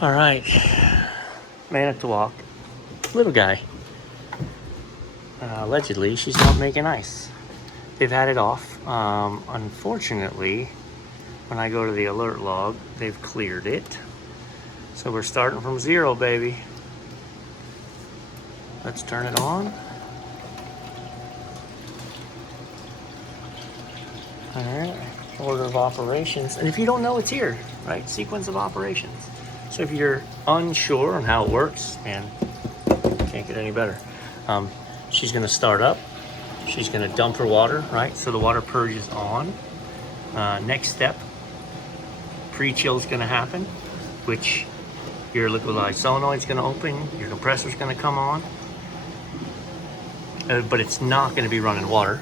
All right, Manitowoc, little guy. Allegedly, she's not making ice. They've had it off. Unfortunately, when I go to the alert log, they've cleared it. So we're starting from zero, baby. Let's turn it on. All right, order of operations. And if you don't know, it's here, right? Sequence of operations. So if you're unsure on how it works, man, can't get any better. She's gonna start up. She's gonna dump her water, right? So the water purge is on. Next step, pre-chill is gonna happen, which your liquidized solenoid's gonna open, your compressor's gonna come on, but it's not gonna be running water.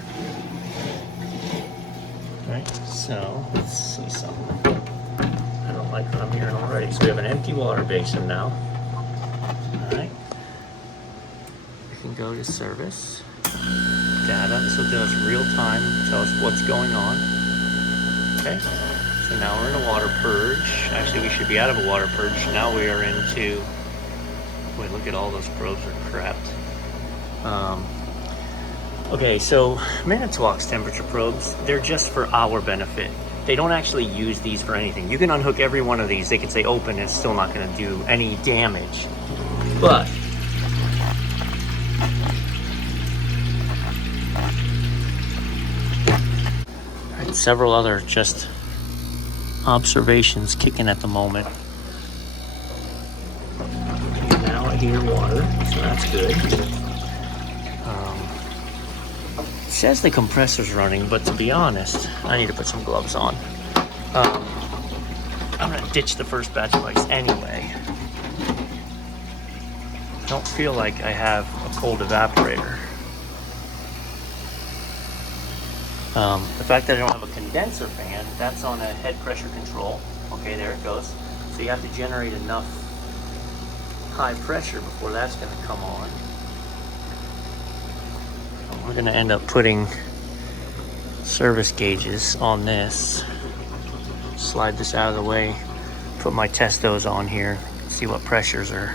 Right, so let's see something. I don't like what I'm hearing already. So we have an empty water basin now. All right. We can go to service. Data, so it does real time, tell us what's going on. Okay, so now we're in a water purge. Actually, we should be out of a water purge. Now we are into, wait, look at all those probes are crapped. Okay, so Manitowoc's temperature probes, they're just for our benefit. They don't actually use these for anything. You can unhook every one of these. They can say open, it's still not gonna do any damage. But several other just observations kicking at the moment. Now I hear water, so that's good. It says the compressor's running, but to be honest, I need to put some gloves on. I'm gonna ditch the first batch of ice anyway. I don't feel like I have a cold evaporator. The fact that I don't have a condenser fan, that's on a head pressure control. Okay, there it goes. So you have to generate enough high pressure before that's gonna come on. We're gonna end up putting service gauges on this. Slide this out of the way, put my testos on here, see what pressures are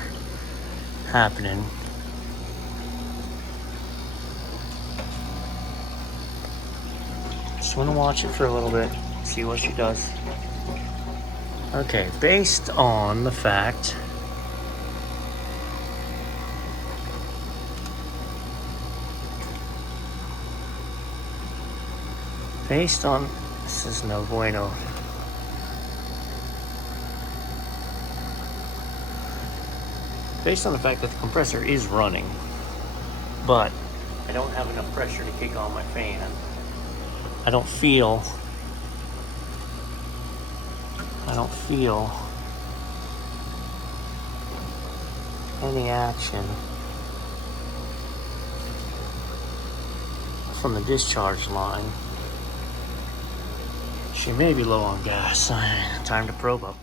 happening. Just want to watch it for a little bit, see what she does. Okay, based on the fact this is no bueno. Based on the fact that the compressor is running, but I don't have enough pressure to kick on my fan. I don't feel any action from the discharge line. She may be low on gas. Time to probe up.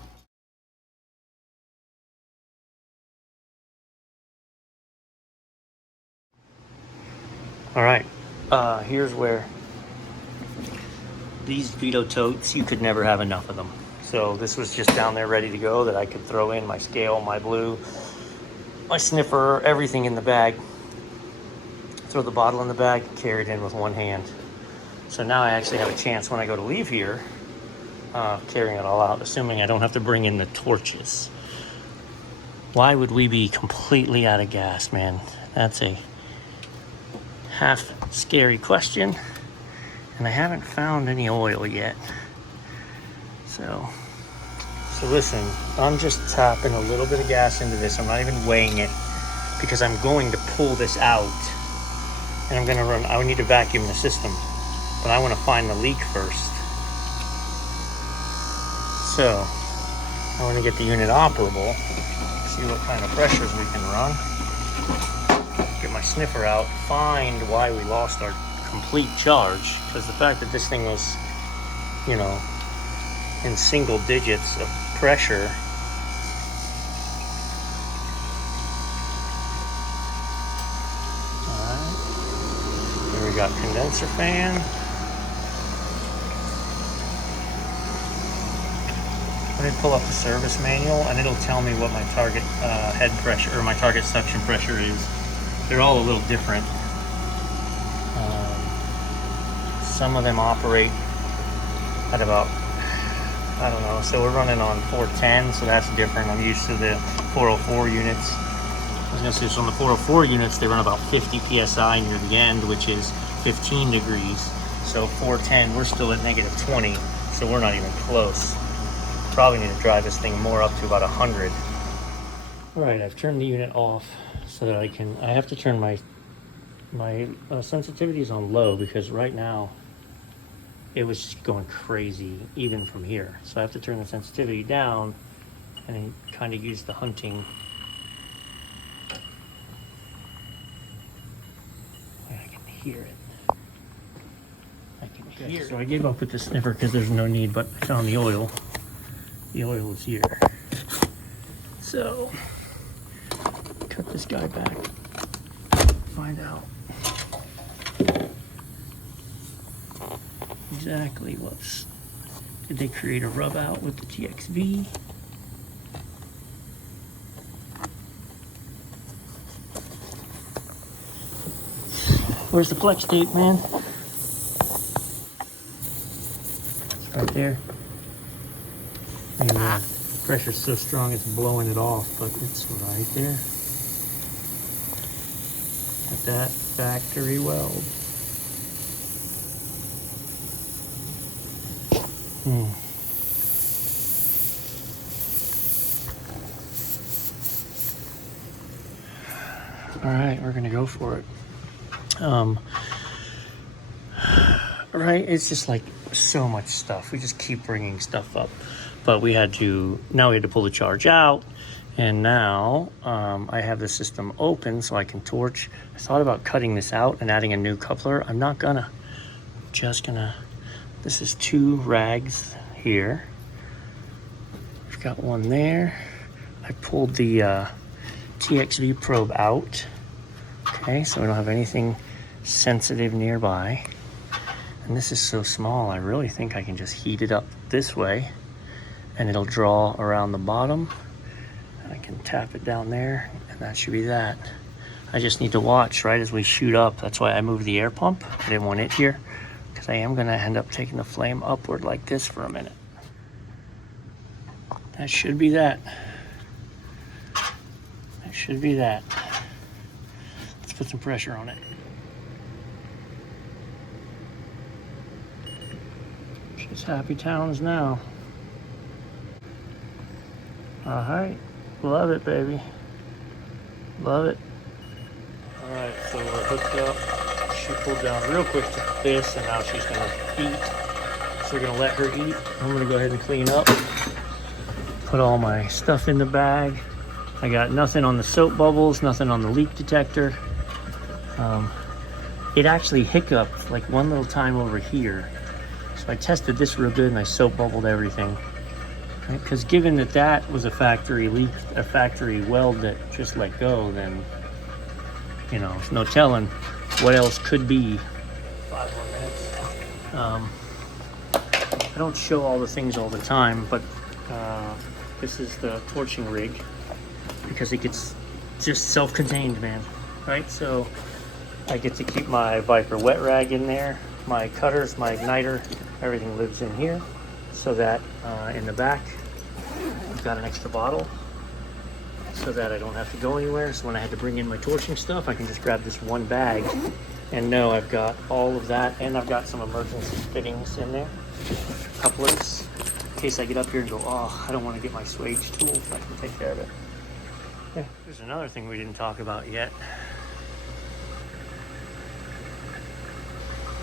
All right, here's where these Vito totes, you could never have enough of them. So this was just down there ready to go that I could throw in my scale, my blue, my sniffer, everything in the bag. Throw the bottle in the bag, carry it in with one hand. So now I actually have a chance when I go to leave here, carrying it all out, assuming I don't have to bring in the torches. Why would we be completely out of gas, man? That's a half scary question. And I haven't found any oil yet. So listen, I'm just tapping a little bit of gas into this. I'm not even weighing it because I'm going to pull this out and I'm gonna run, I need to vacuum the system, but I wanna find the leak first. So I wanna get the unit operable, see what kind of pressures we can run. Get my sniffer out, find why we lost our complete charge, because the fact that this thing was, you know, in single digits of pressure, all right, here we got condenser fan, Let me pull up the service manual and it'll tell me what my target head pressure or my target suction pressure is. They're all a little different. Some of them operate at about, I don't know, so we're running on 410, so that's different. I'm used to the 404 units. I was gonna say, so on the 404 units, they run about 50 PSI near the end, which is 15 degrees. So 410, we're still at negative 20, so we're not even close. Probably need to drive this thing more up to about 100. All right, I've turned the unit off so that I have to turn my sensitivities on low because right now it was just going crazy even from here. So I have to turn the sensitivity down and then kind of use the hunting. I can hear it. I can hear it. So I gave up with the sniffer because there's no need, but I found the oil. The oil is here. So cut this guy back. Find out exactly did they create a rub out with the TXV? Where's the flex tape, man? It's right there. And pressure's so strong it's blowing it off, but it's right there. At that factory weld. All right, we're gonna go for it. Right, it's just like so much stuff. We just keep bringing stuff up, but now we had to pull the charge out, and now I have the system open so I can torch. I thought about cutting this out and adding a new coupler. I'm not gonna. Just gonna. This is 2 rags here. We've got one there. I pulled the TXV probe out. Okay, so we don't have anything sensitive nearby. And this is so small, I really think I can just heat it up this way and it'll draw around the bottom. I can tap it down there and that should be that. I just need to watch right as we shoot up. That's why I moved the air pump. I didn't want it here because I am gonna end up taking the flame upward like this for a minute. That should be that. That should be that. Let's put some pressure on it. It's happy towns now. All right, love it, baby. Love it. All right, so we're hooked up. She pulled down real quick to this, and now she's gonna eat. So we're gonna let her eat. I'm gonna go ahead and clean up. Put all my stuff in the bag. I got nothing on the soap bubbles, nothing on the leak detector. It actually hiccuped like one little time over here. So I tested this real good and I soap bubbled everything. Because given that that was a factory leak, a factory weld that just let go, then, you know, there's no telling what else could be. 5 more minutes. I don't show all the things all the time, but this is the torching rig because it gets just self-contained, man, right? So I get to keep my Viper wet rag in there, my cutters, my igniter, everything lives in here, so that in the back I've got an extra bottle so that I don't have to go anywhere. So when I had to bring in my torching stuff, I can just grab this one bag and know I've got all of that, and I've got some emergency fittings in there, couplers, in case I get up here and go, oh, I don't want to get my swage tool, I can take care of it. Yeah. There's another thing we didn't talk about yet.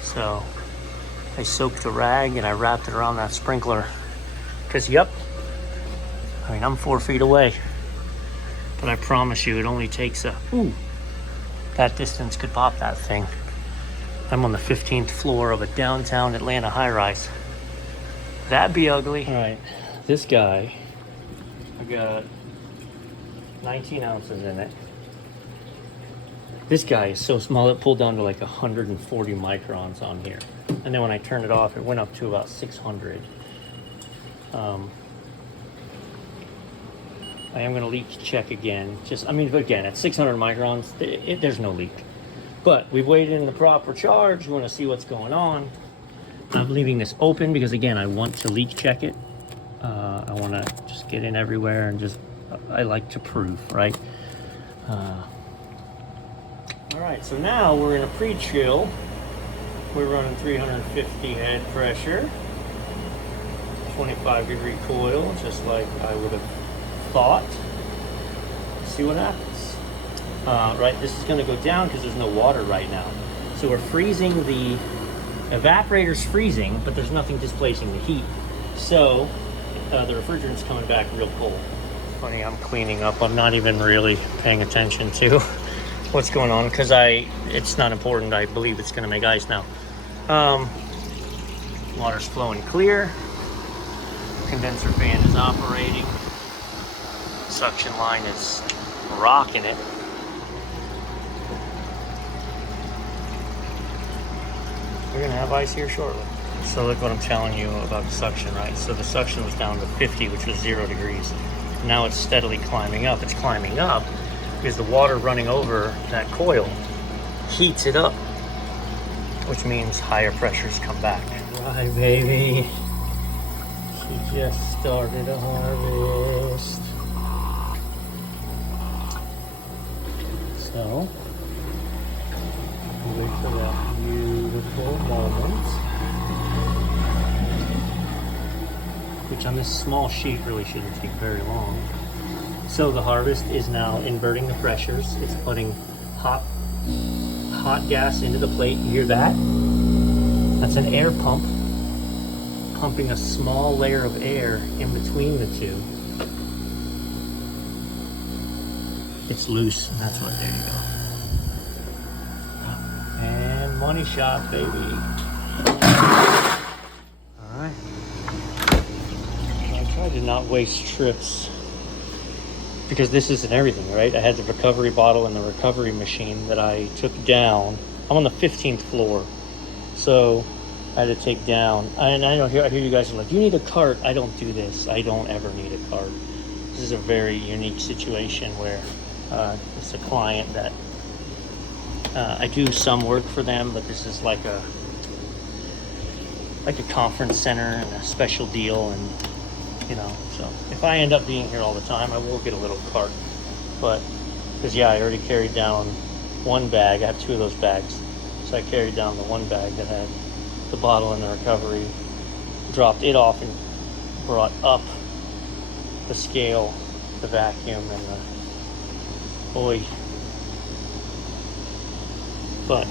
So I soaked the rag and I wrapped it around that sprinkler because, yep, I mean, I'm 4 feet away, but I promise you it only takes that distance could pop that thing. I'm on the 15th floor of a downtown Atlanta high-rise. That'd be ugly. All right, this guy, I got 19 ounces in it. This guy is so small, it pulled down to like 140 microns on here. And then when I turned it off, it went up to about 600. I am going to leak check again. Just, I mean, again, at 600 microns, there's no leak. But we've waited in the proper charge. We want to see what's going on. I'm leaving this open because, again, I want to leak check it. I want to just get in everywhere and just, I like to prove, right? All right, so now we're in a pre-chill. We're running 350 head pressure, 25-degree coil, just like I would have thought. See what happens. Right, this is going to go down because there's no water right now. So we're freezing, the evaporator's freezing, but there's nothing displacing the heat. So the refrigerant's coming back real cold. Funny, I'm cleaning up. I'm not even really paying attention to what's going on because it's not important. I believe it's going to make ice now. Water's flowing clear. Condenser fan is operating. Suction line is rocking it. We're gonna have ice here shortly. So look what I'm telling you about the suction, right? So the suction was down to 50, which was 0 degrees. Now it's steadily climbing up. It's climbing up because the water running over that coil heats it up, which means higher pressures come back. Right, baby. She just started a harvest. So, wait for that beautiful moment. Which on this small sheet really shouldn't take very long. So the harvest is now inverting the pressures. It's putting hot gas into the plate. You hear that? That's an air pump, pumping a small layer of air in between the two. It's loose, and that's what, there you go. And money shot, baby. All right. I try to not waste trips because this isn't everything, right? I had the recovery bottle and the recovery machine that I took down. I'm on the 15th floor, so I had to take down. And I hear you guys are like, you need a cart. I don't do this. I don't ever need a cart. This is a very unique situation where it's a client that I do some work for them, but this is like a conference center and a special deal, and so if I end up being here all the time, I will get a little cart. But because I already carried down one bag. I have 2 of those bags, so I carried down the one bag that had the bottle in the recovery, dropped it off, and brought up the scale, the vacuum, and the but